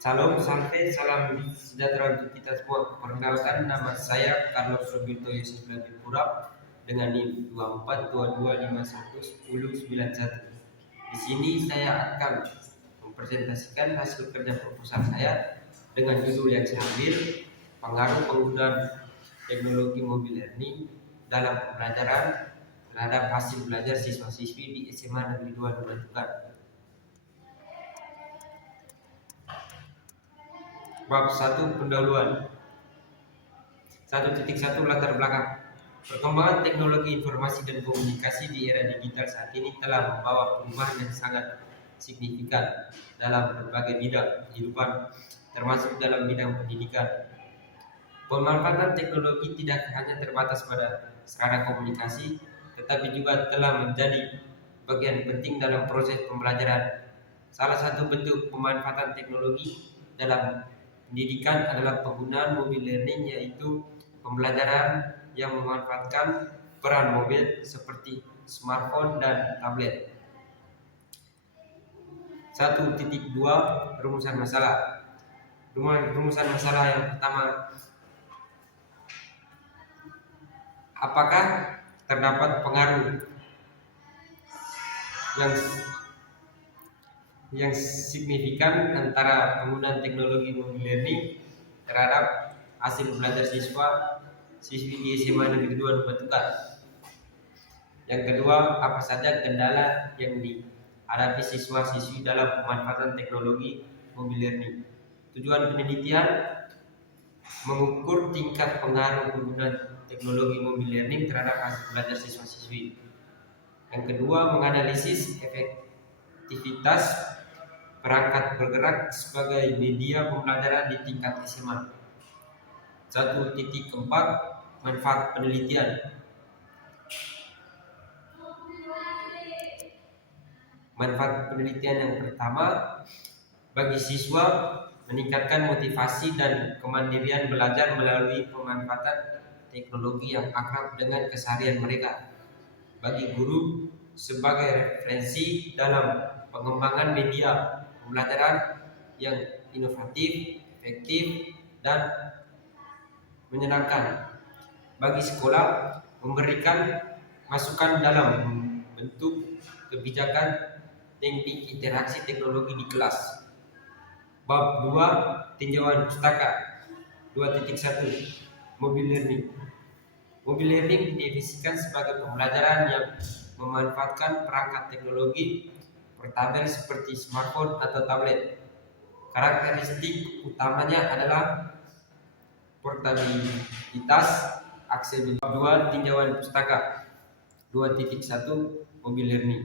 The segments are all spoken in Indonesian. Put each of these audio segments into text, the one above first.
Salam, salve, salam sejahtera untuk kita semua. Perkenalkan, nama saya Carlos Roberto Yusuf Labipura dengan NIM 2422511091. Di sini saya akan mempresentasikan hasil kerja proposal saya dengan judul yang saya ambil, pengaruh penggunaan teknologi mobile learning dalam pembelajaran terhadap hasil belajar siswa-siswi di SMA Negeri 2 Nunukan. Bab 1 pendahuluan. 1.1 latar belakang. Perkembangan teknologi informasi dan komunikasi di era digital saat ini telah membawa perubahan yang sangat signifikan dalam berbagai bidang kehidupan, termasuk dalam bidang pendidikan. Pemanfaatan teknologi tidak hanya terbatas pada sarana komunikasi, tetapi juga telah menjadi bagian penting dalam proses pembelajaran. Salah satu bentuk pemanfaatan teknologi dalam pendidikan adalah penggunaan mobile learning, yaitu pembelajaran yang memanfaatkan peran mobil seperti smartphone dan tablet. 1.2 Rumusan masalah. Rumusan masalah yang pertama, apakah terdapat pengaruh yang signifikan antara penggunaan teknologi mobile learning terhadap hasil belajar siswi di SMA Negeri 2 Nunukan. Yang kedua, apa saja kendala yang dihadapi siswa-siswi dalam pemanfaatan teknologi mobile learning. Tujuan penelitian mengukur tingkat pengaruh penggunaan teknologi mobile learning terhadap hasil belajar siswa-siswi. Yang kedua, menganalisis efektivitas perangkat bergerak sebagai media pembelajaran di tingkat SMA. 1.4 Manfaat penelitian. Manfaat penelitian yang pertama, bagi siswa meningkatkan motivasi dan kemandirian belajar melalui pemanfaatan teknologi yang akrab dengan keseharian mereka. Bagi guru sebagai referensi dalam pengembangan media pembelajaran yang inovatif, efektif, dan menyenangkan. Bagi sekolah, memberikan masukan dalam bentuk kebijakan teknik interaksi teknologi di kelas. Bab 2 Tinjauan pustaka. 2.1 Mobile learning. Mobile learning didefinisikan sebagai pembelajaran yang memanfaatkan perangkat teknologi portabel seperti smartphone atau tablet. Karakteristik utamanya adalah portabilitas, aksesibilitas. 2 Tinjauan pustaka. 2.1 Mobile learning.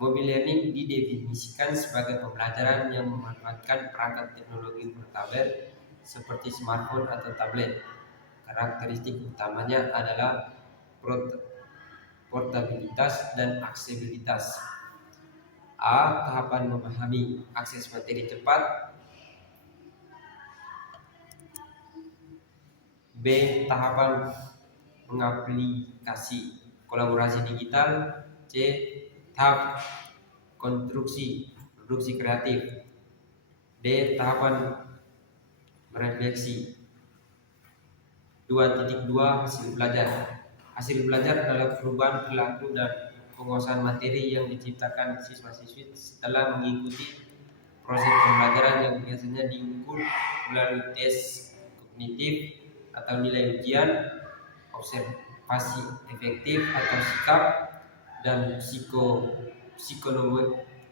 Mobile learning didefinisikan sebagai pembelajaran yang memanfaatkan perangkat teknologi portabel seperti smartphone atau tablet. Karakteristik utamanya adalah portabilitas dan aksesibilitas. A. Tahapan memahami, akses materi cepat. B. Tahapan mengaplikasi, kolaborasi digital. C. Tahap konstruksi, produksi kreatif. D. Tahapan merefleksi. 2.2 Hasil belajar. Hasil belajar adalah perubahan perilaku dan penguasaan materi yang diciptakan siswa-siswi setelah mengikuti proses pembelajaran yang biasanya diukur melalui tes kognitif atau nilai ujian, observasi efektif atau sikap, dan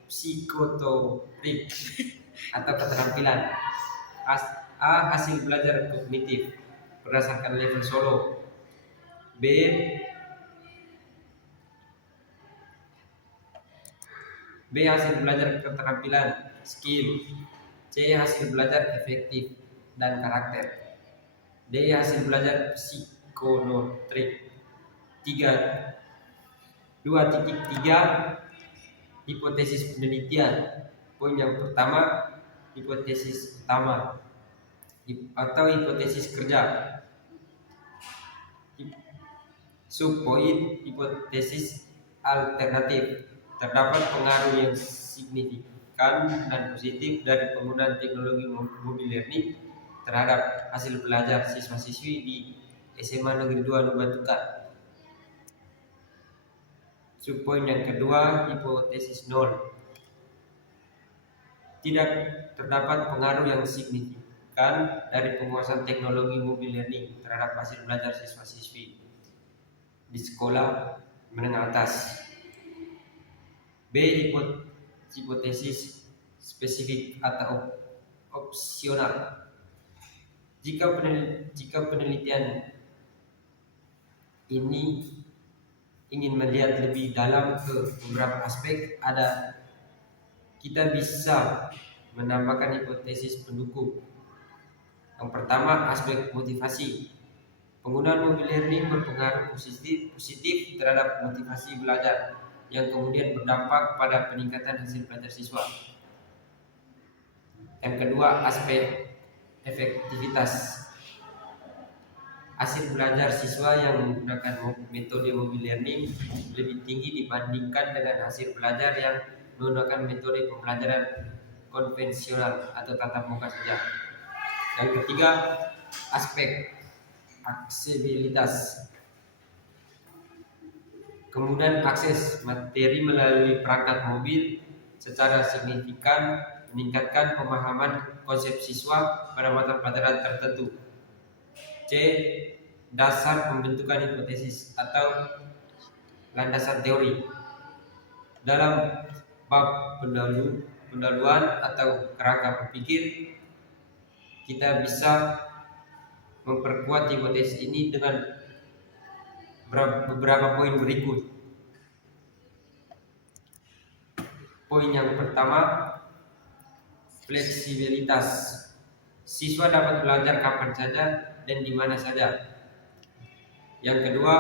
psikotoprik atau keterampilan. A. Hasil belajar kognitif berdasarkan level solo. B. Hasil belajar keterampilan, skill. C. Hasil belajar efektif dan karakter. D. Hasil belajar psikometrik. 2.3 Hipotesis penelitian. Poin yang pertama, hipotesis utama atau hipotesis kerja. Subpoin hipotesis alternatif. Terdapat pengaruh yang signifikan signifikan dan positif dari penggunaan teknologi mobile learning terhadap hasil belajar siswa-siswi di SMA Negeri 2 Nubantukan. Subpoin yang kedua, hipotesis nol. Tidak terdapat pengaruh yang signifikan dari penguasaan teknologi mobile learning terhadap hasil belajar siswa-siswi di sekolah menengah atas. B. Hipotesis spesifik atau opsional. Jika penelitian ini ingin melihat lebih dalam ke beberapa aspek, kita bisa menambahkan hipotesis pendukung. Yang pertama, aspek motivasi. Penggunaan mobile learning berpengaruh positif terhadap motivasi belajar, yang kemudian berdampak pada peningkatan hasil belajar siswa. Yang kedua, aspek efektivitas. Hasil belajar siswa yang menggunakan metode mobile learning lebih tinggi dibandingkan dengan hasil belajar yang menggunakan metode pembelajaran konvensional atau tatap muka saja. Yang ketiga, aspek aksesibilitas. Kemudian akses materi melalui perangkat mobil secara signifikan meningkatkan pemahaman konsep siswa pada mata pelajaran tertentu. C. Dasar pembentukan hipotesis atau landasan teori. Dalam bab pendahuluan atau kerangka berpikir, kita bisa memperkuat hipotesis ini dengan beberapa poin berikut. Poin yang pertama, fleksibilitas. Siswa dapat belajar kapan saja dan di mana saja. Yang kedua,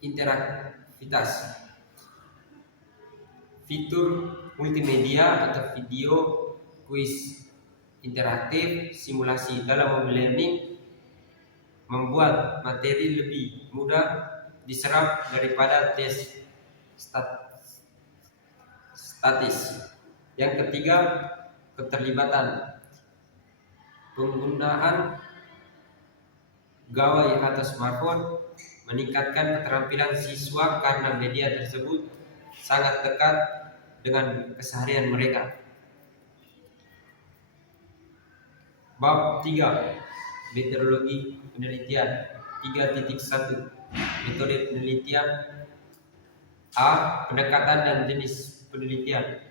interaktivitas. Fitur multimedia atau video, kuis interaktif, simulasi dalam mobile learning membuat materi lebih mudah diserap daripada tes statis. Yang ketiga, keterlibatan. Penggunaan gawai atau smartphone meningkatkan keterampilan siswa karena media tersebut sangat dekat dengan keseharian mereka. Bab 3, metodologi penelitian 3.1. Metode penelitian. A. Pendekatan dan jenis penelitian.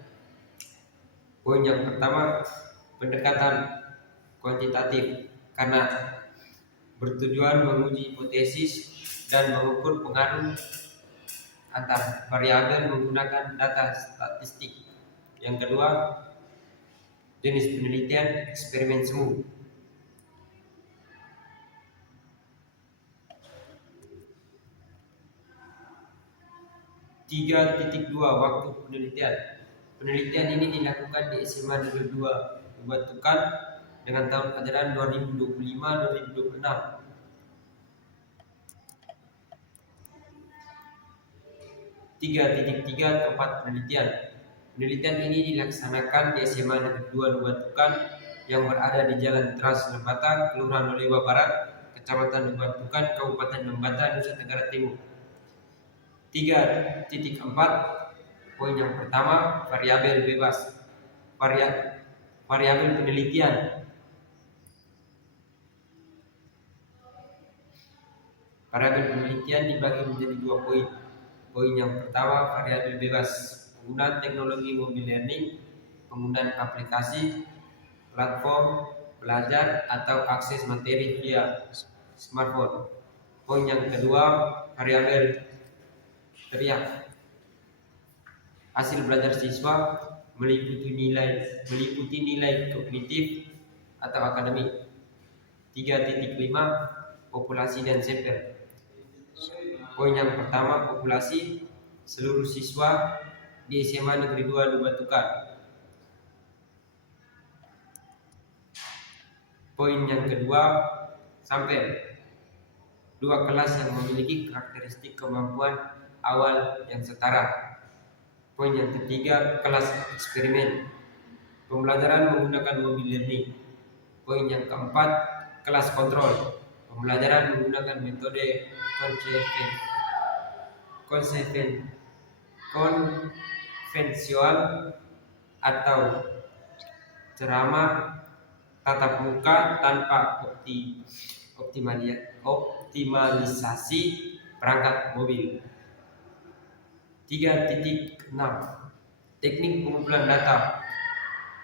Poin yang pertama, pendekatan kuantitatif karena bertujuan menguji hipotesis dan mengukur pengaruh antar variabel menggunakan data statistik. Yang kedua, jenis penelitian eksperimen semu. 3.2 Waktu penelitian. Penelitian ini dilakukan di SMA Negeri 2 Nubantukan dengan tahun ajaran 2025-2026. 3.3 Tempat penelitian. Penelitian ini dilaksanakan di SMA Negeri 2 Nubantukan yang berada di Jalan Trans Lembata, Kelurahan Lewa Barat, Kecamatan Nubantukan, Kabupaten Lembata, Nusa Tenggara Timur. 3.4 Poin yang pertama, variabel bebas. Variabel penelitian. Variabel penelitian dibagi menjadi 2 poin. Poin yang pertama, variabel bebas. Penggunaan teknologi mobile learning, penggunaan aplikasi, platform belajar atau akses materi via smartphone. Poin yang kedua, variabel teriak. Hasil belajar siswa meliputi nilai kognitif atau akademik. 3.5 Populasi dan sampel. Poin yang pertama, populasi seluruh siswa di SMA Negeri 2 Nubantukan. Poin yang kedua, sampai 2 kelas yang memiliki karakteristik kemampuan awal yang setara. Poin yang ketiga, kelas eksperimen, pembelajaran menggunakan mobile learning. Poin yang keempat, kelas kontrol, pembelajaran menggunakan metode konvensional atau ceramah tatap muka tanpa optimalisasi perangkat mobil. 3.6 Teknik pengumpulan data.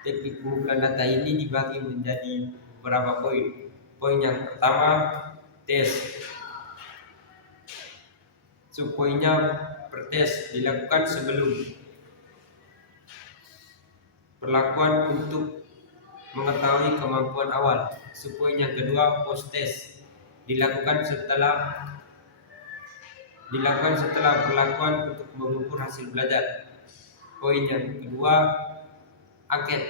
Teknik pengumpulan data ini dibagi menjadi beberapa poin. Poin yang pertama, tes. Subpoinnya bertes dilakukan sebelum. Perlakuan untuk mengetahui kemampuan awal. Subpoin yang kedua, post test dilakukan setelah perlakuan untuk mengukur hasil belajar. Poin yang kedua, angket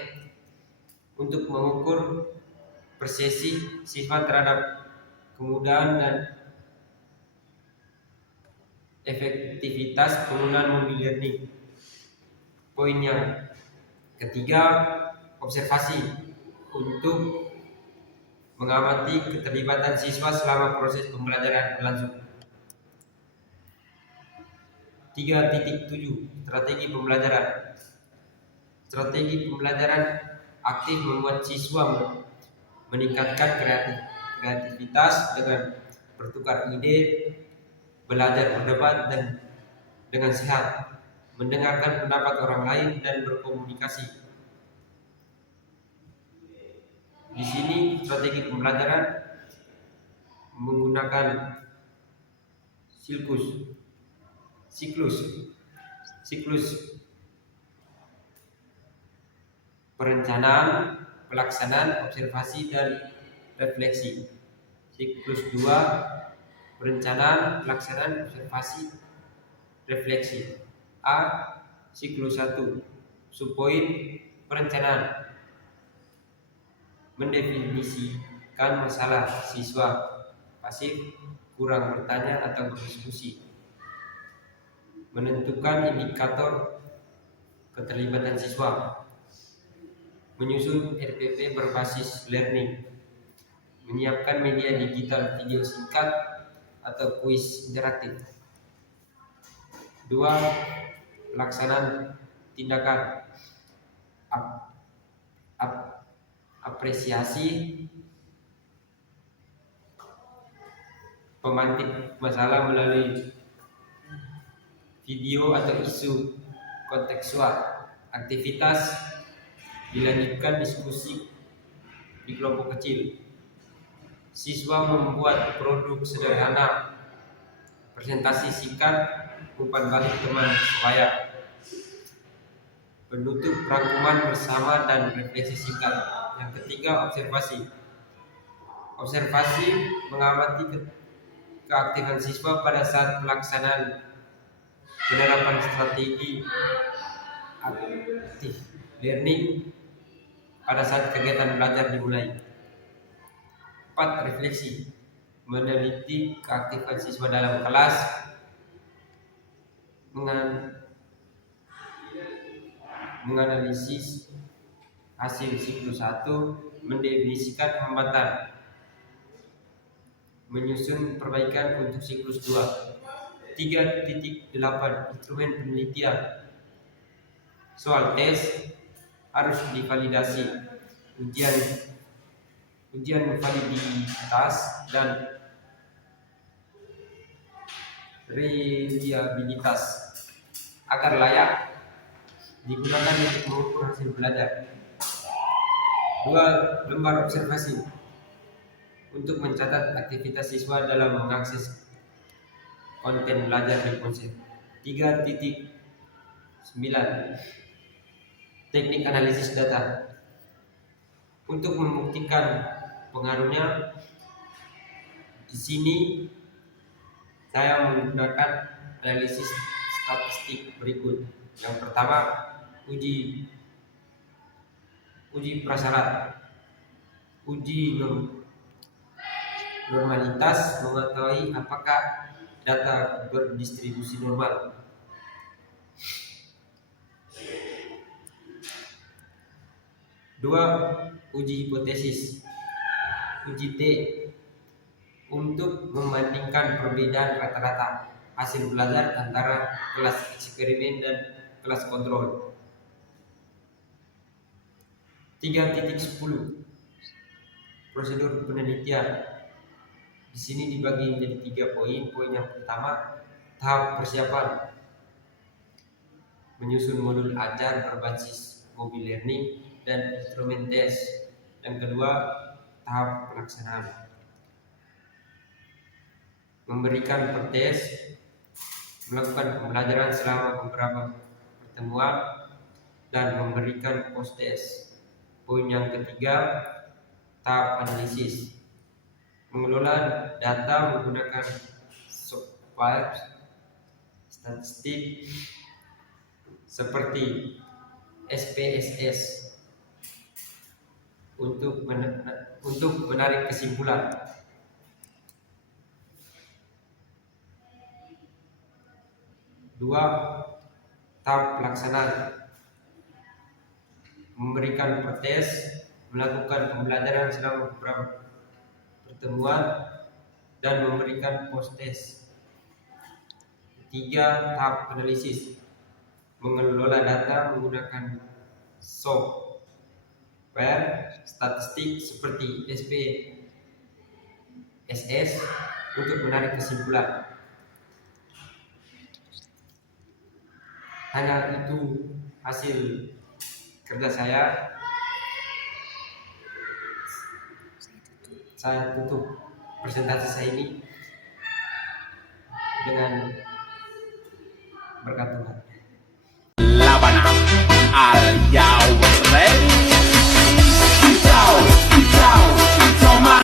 untuk mengukur persepsi siswa terhadap kemudahan dan efektivitas penggunaan mobile learning. Poin yang ketiga, observasi untuk mengamati keterlibatan siswa selama proses pembelajaran berlangsung. 3.7 Strategi pembelajaran. Strategi pembelajaran aktif membuat siswa meningkatkan kreativitas dengan bertukar ide, belajar berdebat dan dengan sehat, mendengarkan pendapat orang lain dan berkomunikasi. Di sini strategi pembelajaran menggunakan siklus perencanaan, pelaksanaan, observasi dan refleksi. Siklus 2, perencanaan, pelaksanaan, observasi, refleksi. A. Siklus 1, subpoin perencanaan, mendefinisikan masalah siswa pasif, kurang bertanya atau berdiskusi, menentukan indikator keterlibatan siswa, menyusun RPP berbasis learning, menyiapkan media digital video singkat atau kuis interaktif. 2. Pelaksanaan tindakan, apresiasi, pemantik masalah melalui video atau isu kontekstual. Aktivitas dilanjutkan diskusi di kelompok kecil. Siswa membuat produk sederhana, presentasi singkat, umpan balik teman supaya. Penutup rangkuman bersama dan refleksi singkat. Yang ketiga, observasi. Observasi mengamati keaktifan siswa pada saat pelaksanaan penerapan strategi aktif learning pada saat kegiatan belajar dimulai. 4. Refleksi, meneliti keaktifan siswa dalam kelas, menganalisis hasil siklus 1, mendefinisikan hambatan, menyusun perbaikan untuk siklus 2. 3.8 Instrumen penelitian. Soal tes harus divalidasi, ujian validitas dan reliabilitas agar layak digunakan untuk mengukur hasil belajar. 2. Lembar observasi untuk mencatat aktivitas siswa dalam mengakses konten belajar di ponsel. 3.9 Teknik analisis data. Untuk membuktikan pengaruhnya, di sini saya menggunakan analisis statistik berikut. Yang pertama, uji prasyarat. Uji normalitas, mengetahui apakah data berdistribusi normal. Dua, uji hipotesis. Uji T, untuk membandingkan perbedaan rata-rata hasil belajar antara kelas eksperimen dan kelas kontrol. 3.10 prosedur penelitian. Di sini dibagi menjadi 3 poin. Poin yang pertama, tahap persiapan, menyusun modul ajar berbasis mobile learning dan instrumen tes. Yang kedua, tahap pelaksanaan, memberikan pertes, melakukan pembelajaran selama beberapa pertemuan, dan memberikan post test. Poin yang ketiga, tahap analisis, mengelola data menggunakan software statistik seperti SPSS untuk menarik kesimpulan. Dua, tahap pelaksanaan, memberikan protes, melakukan pembelajaran selama beberapa pertemuan, dan memberikan post test. Tiga, tahap analisis, mengelola data menggunakan software statistik seperti SPSS untuk menarik kesimpulan. Hanya itu hasil kerja saya. Saya tutup presentasi saya ini dengan berkat Tuhan.